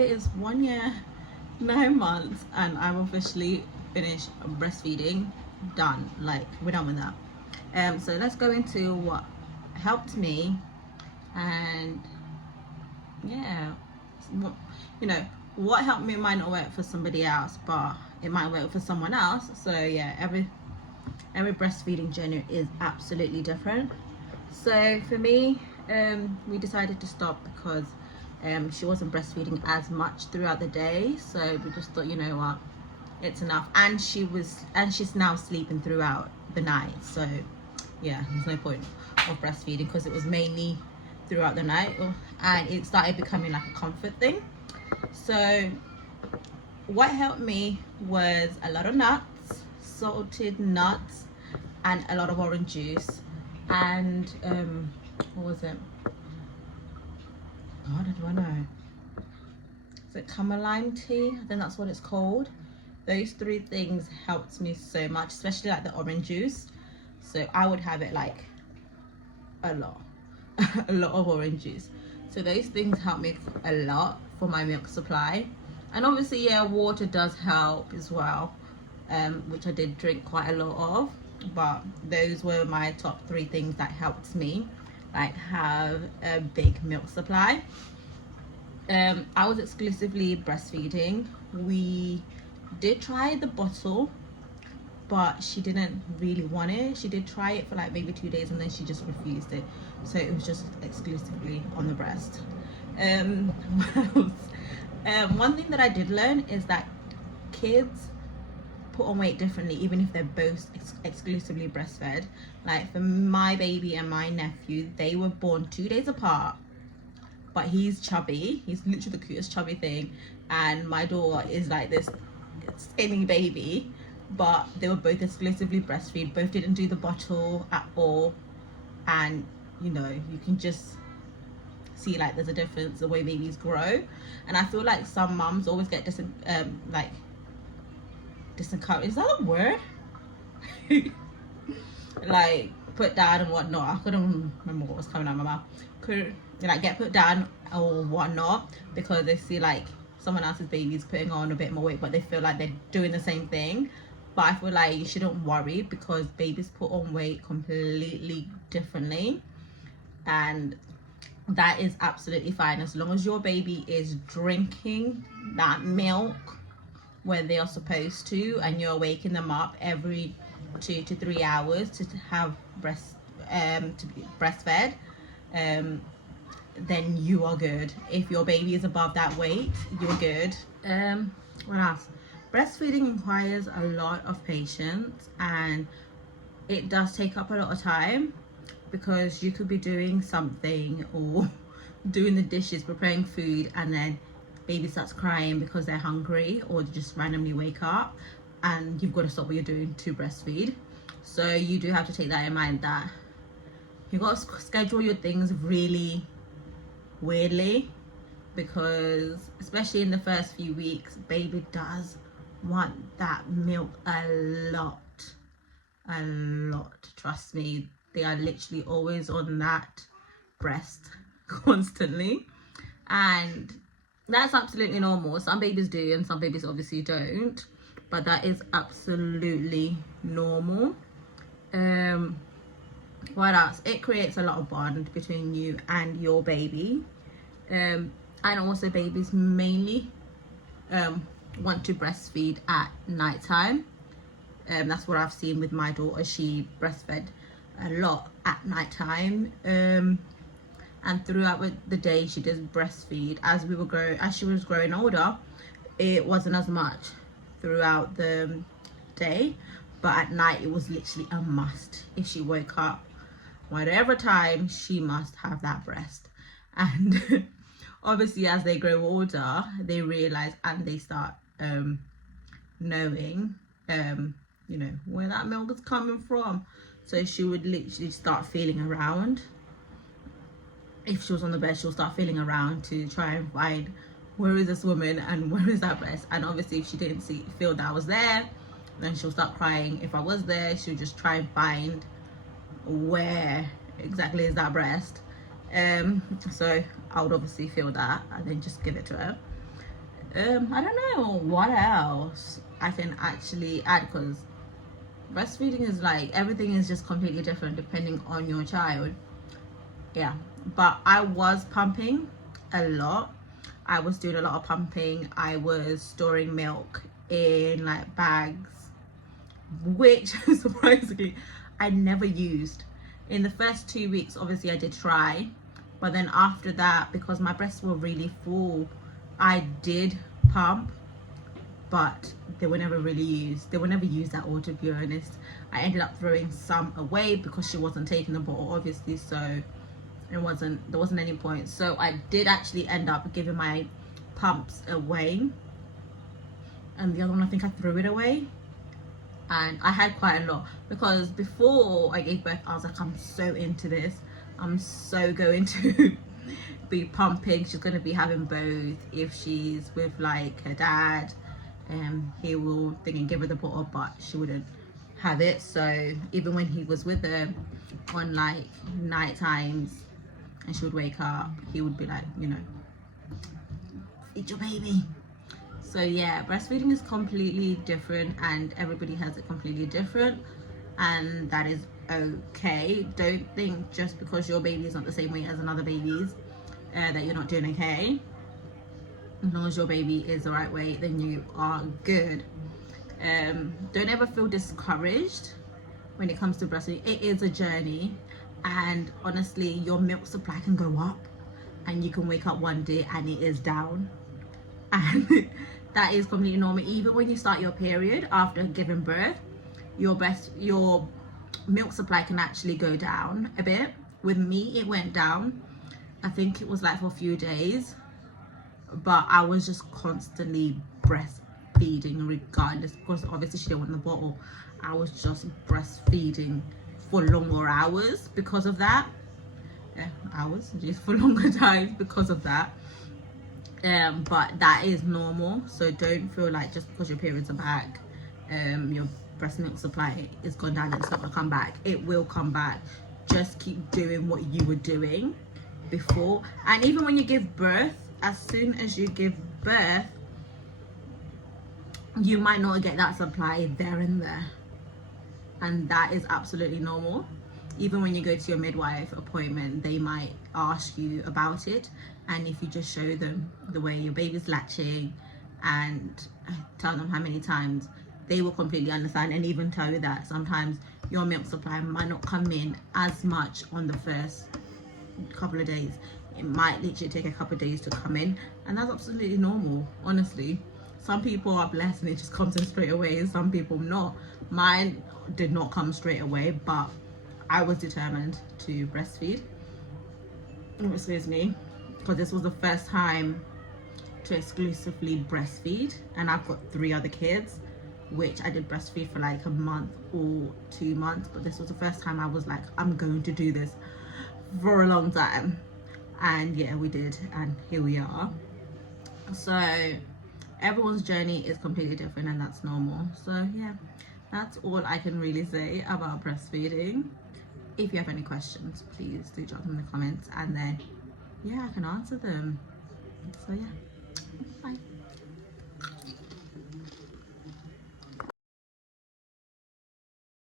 It is 1 year, 9 months, and I've officially finished breastfeeding. Done. Like, we're done with that. So let's go into what helped me, and yeah, what, what helped me might not work for somebody else, but it might work for someone else. So yeah, every breastfeeding journey is absolutely different. So for me, we decided to stop because she wasn't breastfeeding as much throughout the day. So we just thought, you know what, it's enough. And she's now sleeping throughout the night. So yeah, there's no point of breastfeeding because it was mainly throughout the night, and it started becoming like a comfort thing. So what helped me was a lot of nuts, salted nuts, and a lot of orange juice, and what was it? How do I know? Is it chamomile tea? I think that's what it's called. Those three things helped me so much, especially like the orange juice. So I would have it like a lot a lot of orange juice. So those things help me a lot for my milk supply. And obviously, yeah, water does help as well, which I did drink quite a lot of. But those were my top three things that helped me like have a big milk supply. I was exclusively breastfeeding. We did try the bottle, but she didn't really want it. She did try it for like maybe 2 days, and then she just refused it. So it was just exclusively on the breast. One thing that I did learn is that kids put on weight differently, even if they're both exclusively breastfed. Like for my baby and my nephew, they were born 2 days apart, but he's chubby. He's literally the cutest chubby thing, and my daughter is like this skinny baby. But they were both exclusively breastfeed. Both didn't do the bottle at all, and you can just see like there's a difference the way babies grow. And I feel like some mums always get disencouraged. Is that a word? Like put down and whatnot. I couldn't remember what was coming out of my mouth. Could like get put down or whatnot because they see like someone else's baby's putting on a bit more weight, but they feel like they're doing the same thing. But I feel like you shouldn't worry because babies put on weight completely differently, and that is absolutely fine as long as your baby is drinking that milk when they are supposed to, and you're waking them up every 2 to 3 hours to have to be breastfed. Then you are good. If your baby is above that weight, you're good. What else? Breastfeeding requires a lot of patience, and it does take up a lot of time because you could be doing something or doing the dishes, preparing food, and then baby starts crying because they're hungry or they just randomly wake up, and you've got to stop what you're doing to breastfeed. So you do have to take that in mind, that you've got to schedule your things really weirdly, because especially in the first few weeks, baby does want that milk a lot. Trust me, they are literally always on that breast constantly, and that's absolutely normal. Some babies do and some babies obviously don't, but that is absolutely normal. What else? It creates a lot of bond between you and your baby, and also babies mainly want to breastfeed at nighttime. That's what I've seen with my daughter. She breastfed a lot at nighttime, and throughout the day she did breastfeed. As she was growing older, it wasn't as much throughout the day, but at night it was literally a must. If she woke up, whatever time, she must have that breast. And obviously as they grow older, they realize and they start knowing where that milk is coming from. So she would literally start feeling around. If she was on the bed, she'll start feeling around to try and find, where is this woman and where is that breast? And obviously if she didn't feel that I was there, then she'll start crying. If I was there, she'll just try and find where exactly is that breast. So I would obviously feel that and then just give it to her. I don't know what else I can actually add, because breastfeeding is like, everything is just completely different depending on your child. Yeah, but I was pumping a lot. I was doing a lot of pumping. I was storing milk in like bags, which surprisingly I never used. In the first 2 weeks, obviously I did try, but then after that, because my breasts were really full, I did pump, but they were never really used. They were never used at all, to be honest. I ended up throwing some away because she wasn't taking the bottle, obviously, so there wasn't any point. So I did actually end up giving my pumps away, and the other one, I think I threw it away. And I had quite a lot, because before I gave birth I was like, I'm so into this, I'm so going to be pumping. She's going to be having both. If she's with like her dad, he will think and give her the bottle, but she wouldn't have it. So even when he was with her on like night times and she would wake up, he would be like, you know, feed your baby. So yeah, breastfeeding is completely different, and everybody has it completely different, and that is okay. Don't think just because your baby is not the same way as another baby's that you're not doing okay. As long as your baby is the right way, then you are good. Don't ever feel discouraged when it comes to breastfeeding. It is a journey, and honestly, your milk supply can go up, and you can wake up one day and it is down, and that is completely normal. Even when you start your period after giving birth, your milk supply can actually go down a bit. With me, it went down. I think it was like for a few days, but I was just constantly breastfeeding regardless, because obviously she didn't want the bottle. I was just breastfeeding for longer hours because of that. Hours, just for longer times because of that. But that is normal, so don't feel like just because your periods are back, your breast milk supply is gone down and it's not gonna come back. It will come back. Just keep doing what you were doing before. And even when you give birth, as soon as you give birth, you might not get that supply there and there, and that is absolutely normal. Even when you go to your midwife appointment, they might ask you about it, and if you just show them the way your baby's latching and tell them how many times, they will completely understand, and even tell you that sometimes your milk supply might not come in as much on the first couple of days. It might literally take a couple of days to come in, and that's absolutely normal, honestly. Some people are blessed and it just comes in straight away, and some people not. Mine did not come straight away, but I was determined to breastfeed. Excuse me, because this was the first time to exclusively breastfeed, and I've got 3 other kids, which I did breastfeed for like a month or 2 months, but this was the first time I was like, I'm going to do this for a long time. And yeah, we did, and here we are. So everyone's journey is completely different, and that's normal. So yeah, that's all I can really say about breastfeeding. If you have any questions, please do drop them in the comments, and then yeah, I can answer them. So yeah, bye.